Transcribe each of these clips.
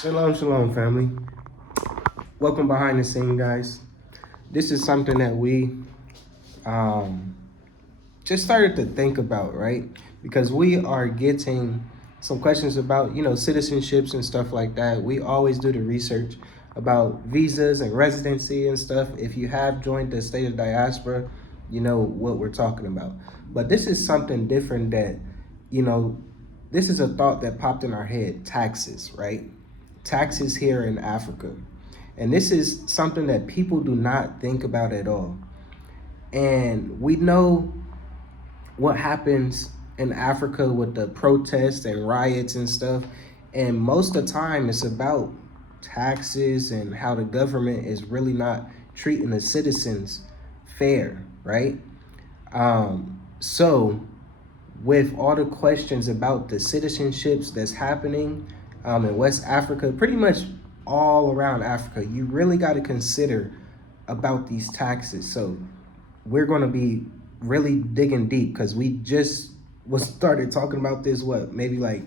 Shalom, shalom, family. Welcome behind the scene, guys. This is something that we just started to think about, right? Because we are getting some questions about, citizenships and stuff like that. We always do the research about visas and residency and stuff. If you have joined the state of diaspora, you know what we're talking about. But this is something different that, this is a thought that popped in our head, taxes, right? Taxes here in Africa. And this is something that people do not think about at all. And we know what happens in Africa with the protests and riots and stuff. And most of the time it's about taxes and how the government is really not treating the citizens fair, right? So with all the questions about the citizenships that's happening in West Africa, pretty much all around Africa, you really got to consider about these taxes. So we're going to be really digging deep because we just started talking about this, maybe like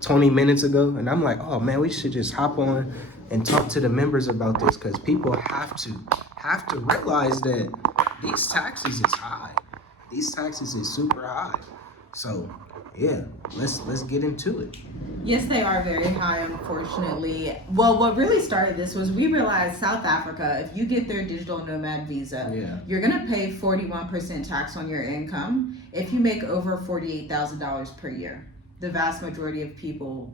20 minutes ago. And I'm like, oh man, we should just hop on and talk to the members about this because people have to realize that these taxes is high. These taxes is super high. So yeah, let's get into it. Yes, they are very high, unfortunately. Well, what really started this was we realized South Africa, if you get their digital nomad visa, you're going to pay 41% tax on your income if you make over $48,000 per year. The vast majority of people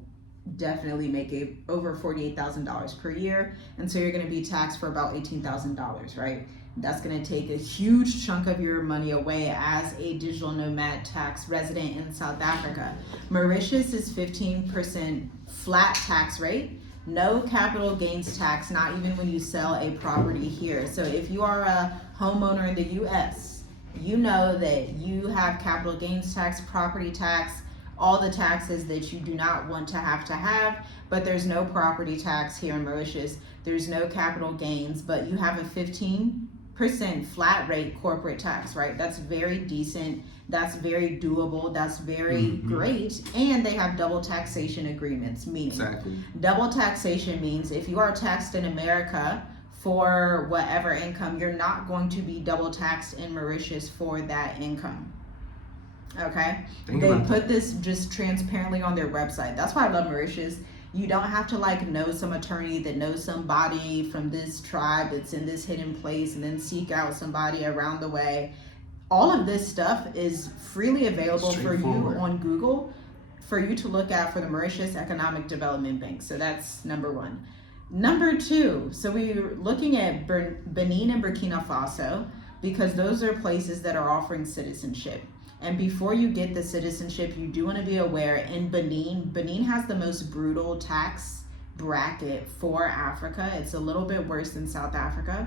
definitely make over $48,000 per year, and so you're going to be taxed for about $18,000, right? That's going to take a huge chunk of your money away as a digital nomad tax resident in South Africa. Mauritius is 15% flat tax rate, no capital gains tax, not even when you sell a property here. So if you are a homeowner in the US, you know that you have capital gains tax, property tax, all the taxes that you do not want to have, but there's no property tax here in Mauritius. There's no capital gains, but you have a 15% flat rate corporate tax, right? That's very decent. That's very doable. That's very great. And they have double taxation agreements, meaning double taxation means if you are taxed in America for whatever income, you're not going to be double taxed in Mauritius for that income. Okay, they put this just transparently on their website. That's why I love Mauritius. You don't have to know some attorney that knows somebody from this tribe that's in this hidden place and then seek out somebody around the way. All of this stuff is freely available for you on Google for you to look at for the Mauritius Economic Development Bank. So that's number one. Number two, so we're looking at Benin and Burkina Faso because those are places that are offering citizenship. And before you get the citizenship, you do want to be aware in Benin has the most brutal tax bracket for Africa. It's a little bit worse than South Africa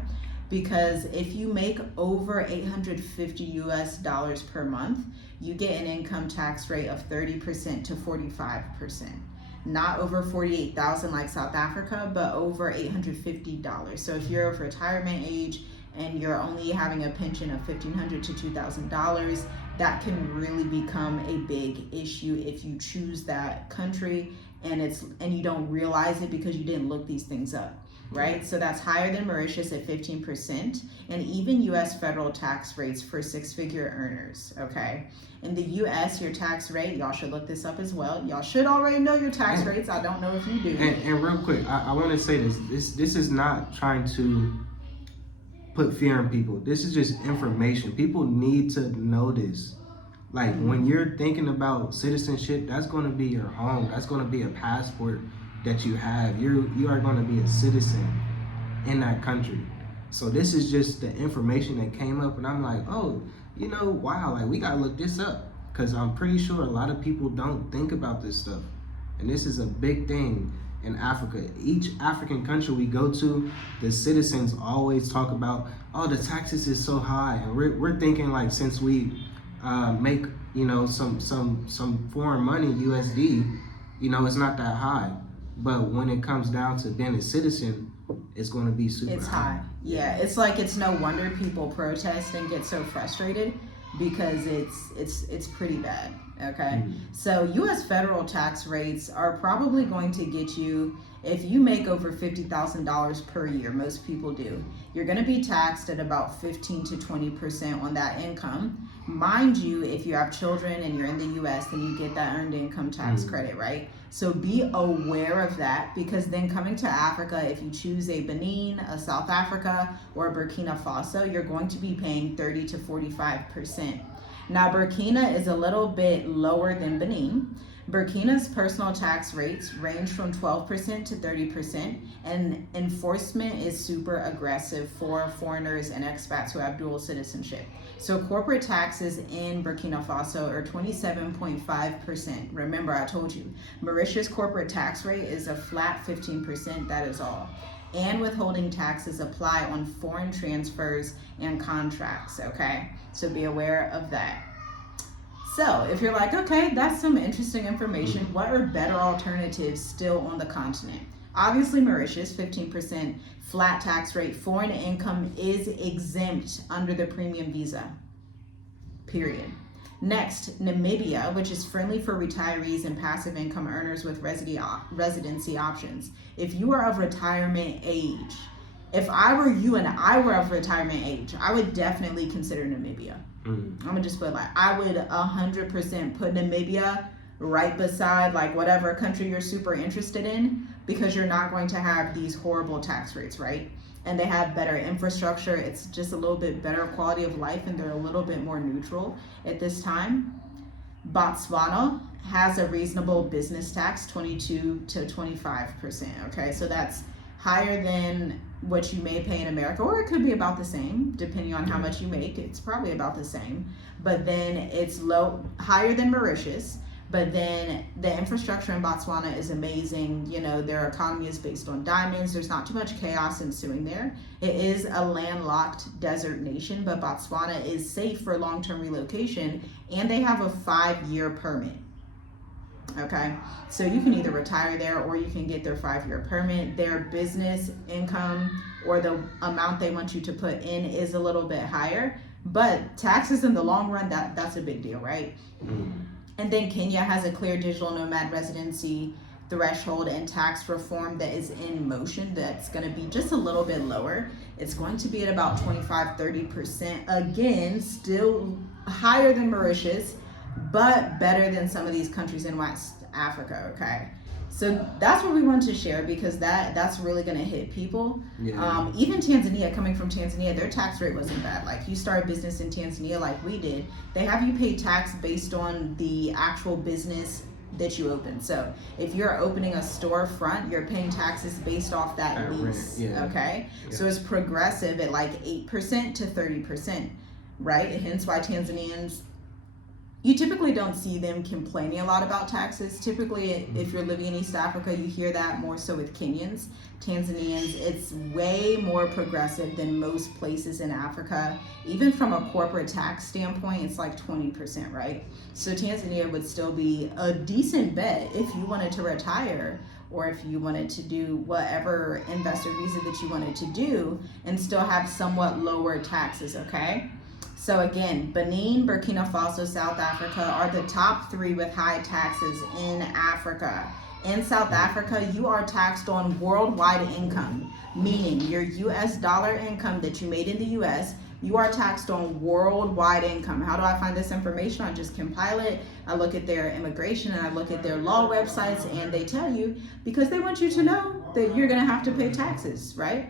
because if you make over $850 per month, you get an income tax rate of 30% to 45%. Not over 48,000 like South Africa, but over $850. So if you're of retirement age and you're only having a pension of $1,500 to $2,000, that can really become a big issue if you choose that country and you don't realize it because you didn't look these things up, right? So that's higher than Mauritius at 15%, and even US federal tax rates for six-figure earners, okay? In the US, your tax rate, y'all should look this up as well. Y'all should already know your tax rates. I don't know if you do. And real quick, I want to say this is not trying to put fear in people. This is just information. People need to know this. Like when you're thinking about citizenship, that's going to be your home. That's going to be a passport that you have. You are going to be a citizen in that country. So this is just the information that came up, and I'm like, oh, wow, like we got to look this up because I'm pretty sure a lot of people don't think about this stuff. And this is a big thing in Africa. Each African country we go to, the citizens always talk about, oh, the taxes is so high, and we're thinking like since we make some foreign money USD, it's not that high. But when it comes down to being a citizen, it's going to be super high. Yeah, it's like it's no wonder people protest and get so frustrated because it's pretty bad. Okay, so U.S. federal tax rates are probably going to get you, if you make over $50,000 per year, most people do, you're going to be taxed at about 15 to 20% on that income. Mind you, if you have children and you're in the U.S., then you get that earned income tax credit, right? So be aware of that, because then coming to Africa, if you choose a Benin, a South Africa, or a Burkina Faso, you're going to be paying 30 to 45%. Now, Burkina is a little bit lower than Benin. Burkina's personal tax rates range from 12% to 30%, and enforcement is super aggressive for foreigners and expats who have dual citizenship. So corporate taxes in Burkina Faso are 27.5%. Remember, I told you, Mauritius corporate tax rate is a flat 15%, that is all. And withholding taxes apply on foreign transfers and contracts, okay? So be aware of that. So if you're like, okay, that's some interesting information, what are better alternatives still on the continent? Obviously Mauritius, 15% flat tax rate. Foreign income is exempt under the premium visa, period. Next, Namibia, which is friendly for retirees and passive income earners with residency options. If you are of retirement age, if I were you and I were of retirement age, I would definitely consider Namibia. I'm gonna just put like, I would 100% put Namibia right beside like whatever country you're super interested in, because you're not going to have these horrible tax rates, right? And they have better infrastructure. It's just a little bit better quality of life, and they're a little bit more neutral at this time. Botswana has a reasonable business tax, 22 to 25%. Okay, so that's higher than what you may pay in America, or it could be about the same, depending on how much you make. It's probably about the same, but then it's higher than Mauritius. But then the infrastructure in Botswana is amazing. You know, their economy is based on diamonds. There's not too much chaos ensuing there. It is a landlocked desert nation, but Botswana is safe for long-term relocation, and they have a 5-year permit. Okay, so you can either retire there or you can get their 5-year permit. Their business income, or the amount they want you to put in, is a little bit higher, but taxes in the long run, that's a big deal, right? And then Kenya has a clear digital nomad residency threshold and tax reform that is in motion. That's going to be just a little bit lower. It's going to be at about 25-30%. Again, still higher than Mauritius, but better than some of these countries in West Africa, okay? So that's what we want to share, because that's really going to hit people. Yeah. Even Tanzania, coming from Tanzania, their tax rate wasn't bad. Like, you start a business in Tanzania like we did, they have you pay tax based on the actual business that you open. So if you're opening a storefront, you're paying taxes based off that lease, okay? Yeah. So it's progressive at like 8% to 30%, right? Hence why Tanzanians, you typically don't see them complaining a lot about taxes. Typically, if you're living in East Africa, you hear that more so with Kenyans. Tanzanians, it's way more progressive than most places in Africa. Even from a corporate tax standpoint, it's like 20%, right? So Tanzania would still be a decent bet if you wanted to retire, or if you wanted to do whatever investor visa that you wanted to do and still have somewhat lower taxes, okay? So again, Benin, Burkina Faso, South Africa are the top 3 with high taxes in Africa. In South Africa, you are taxed on worldwide income, meaning your US dollar income that you made in the US, you are taxed on worldwide income. How do I find this information? I just compile it. I look at their immigration and I look at their law websites, and they tell you, because they want you to know that you're gonna have to pay taxes, right?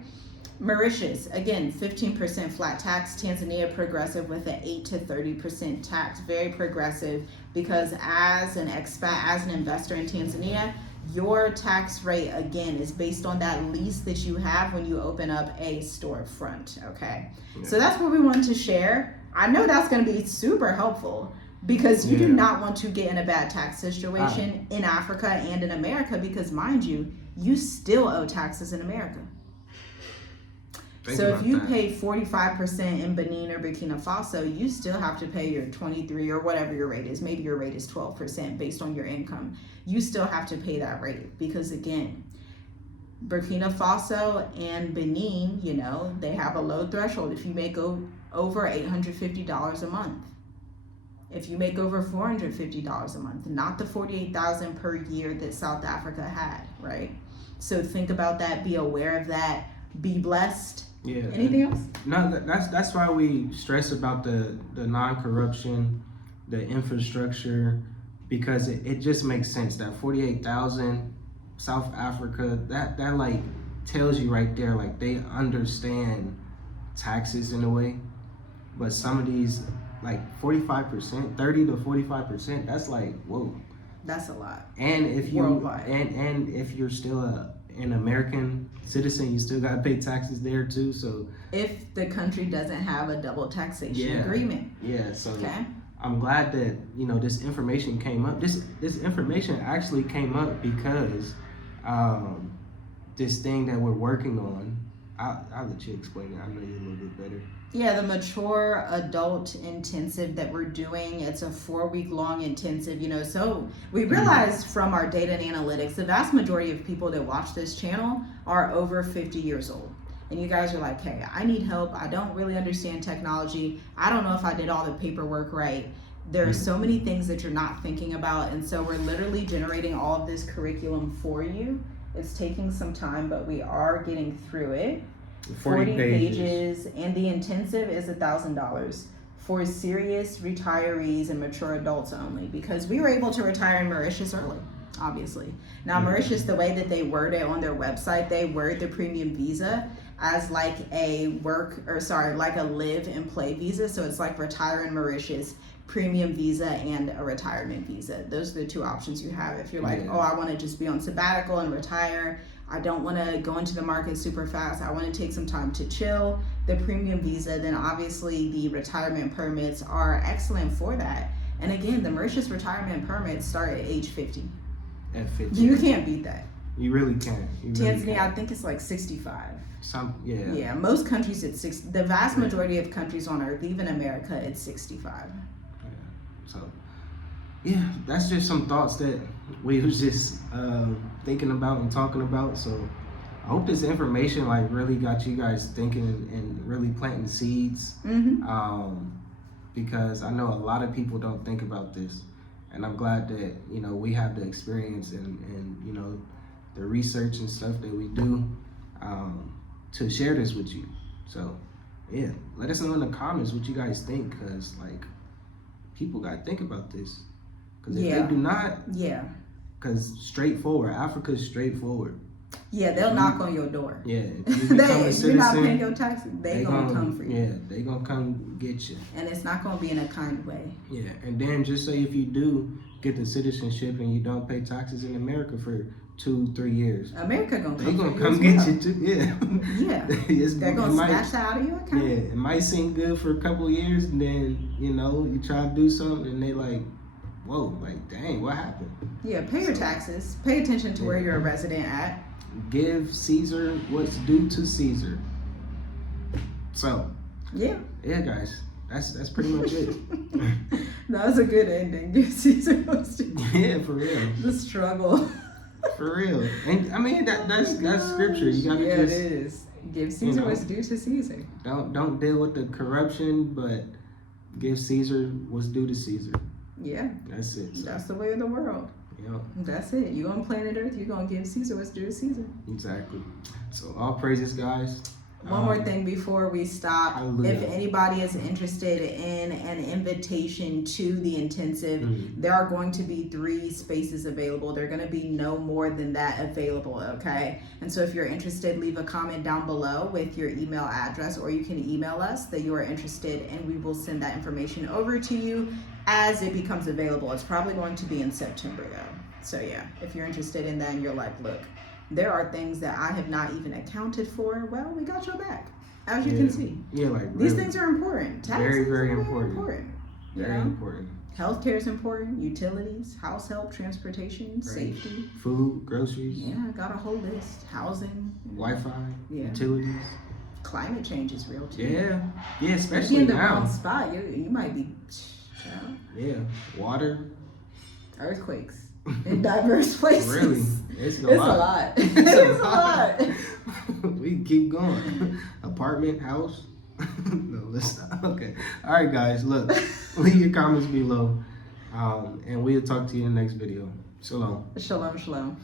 Mauritius, again, 15% flat tax. Tanzania, progressive with an 8 to 30% tax. Very progressive, because as an expat, as an investor in Tanzania, your tax rate, again, is based on that lease that you have when you open up a storefront, okay? Yeah. So that's what we wanted to share. I know that's going to be super helpful, because you do not want to get in a bad tax situation in Africa and in America, because mind you, you still owe taxes in America. So if you pay 45% in Benin or Burkina Faso, you still have to pay your 23 or whatever your rate is. Maybe your rate is 12% based on your income. You still have to pay that rate, because again, Burkina Faso and Benin, you know, they have a low threshold. If you make over $850 a month, If you make over $450 a month, not the $48,000 per year that South Africa had, right? So think about that, be aware of that, be blessed. Yeah. Anything else? No, that's why we stress about the non-corruption, the infrastructure, because it just makes sense that 48,000 South Africa, that like tells you right there, like they understand taxes in a way, but some of these, like 45%, 30 to 45%, that's like, whoa. That's a lot. And if you worldwide. and if you're still an American citizen, you still gotta pay taxes there too. So if the country doesn't have a double taxation agreement. Yeah. So okay. I'm glad that this information came up. This information actually came up because this thing that we're working on. I'll let you explain it. I know you a little bit better. Yeah, the mature adult intensive that we're doing, it's a 4-week long intensive, so we realized from our data and analytics, the vast majority of people that watch this channel are over 50 years old. And you guys are like, hey, I need help. I don't really understand technology. I don't know if I did all the paperwork right. There are so many things that you're not thinking about. And so we're literally generating all of this curriculum for you. It's taking some time, but we are getting through it. 40 pages, and the intensive is $1,000 for serious retirees and mature adults only, because we were able to retire in Mauritius early, obviously. Now, Mauritius, the way that they word it on their website, they word the premium visa as like a like a live and play visa. So it's like retire in Mauritius, premium visa, and a retirement visa. Those are the two options you have. If you're like, oh, I want to just be on sabbatical and retire, I don't want to go into the market super fast, I want to take some time to chill, the premium visa, then obviously the retirement permits are excellent for that. And again, the Mauritius retirement permits start at age 50. At 50. You can't beat that. You really can't. Tanzania, I think it's like 65. Yeah, most countries it's 60. The vast majority of countries on earth, even America, it's 65. Yeah. So that's just some thoughts that we was just thinking about and talking about. So I hope this information like really got you guys thinking and really planting seeds. Because I know a lot of people don't think about this, and I'm glad that we have the experience and the research and stuff that we do to share this with you. So yeah, let us know in the comments what you guys think, because like people gotta think about this, because if they do not, because straightforward, Africa's straightforward. Yeah, they'll knock on your door. Yeah, if you become a citizen, you're not paying your taxes, they gonna come for you. Yeah, they gonna come get you. And it's not gonna be in a kind way. Yeah, and then just say if you do get the citizenship and you don't pay taxes in America for 2-3 years, America gonna come. They gonna come get you too. Yeah. Yeah. They're gonna snatch that out of your account. Yeah, it might seem good for a couple of years, and then you try to do something, and they like, whoa, like dang, what happened? Yeah, pay your taxes. Pay attention to where you're a resident at. Give Caesar what's due to Caesar. So yeah, guys, that's pretty much it. That was a good ending. Give Caesar what's due. Yeah, for real. The struggle. For real. And I mean that's scripture. You gotta it is. Give Caesar what's due to Caesar. Don't deal with the corruption, but give Caesar what's due to Caesar. Yeah. That's it. So. That's the way of the world. Yeah. That's it. You on planet Earth, you're gonna give Caesar what's due to Caesar. Exactly. So all praises, guys. One more thing before we stop. Hallelujah. If anybody is interested in an invitation to the intensive, there are going to be 3 spaces available. There are going to be no more than that available, okay? And so if you're interested, leave a comment down below with your email address, or you can email us that you are interested, and we will send that information over to you as it becomes available. It's probably going to be in September though. So yeah, if you're interested in that and you're like, look, there are things that I have not even accounted for, well, we got your back, as you can see. Yeah, like these things are important. Taxes very are important. Very important. Healthcare is important. Utilities, house help, transportation, safety, food, groceries. Yeah, I got a whole list. Housing, Wi-Fi, utilities. Climate change is real too. Yeah, especially in the now. wrong spot, you might be. Yeah, water, earthquakes. In diverse places. Really? It's a lot. It's a lot. We keep going. Apartment, house. No, let's not. Okay. All right, guys. Look, leave your comments below, and we'll talk to you in the next video. Shalom. Shalom, shalom.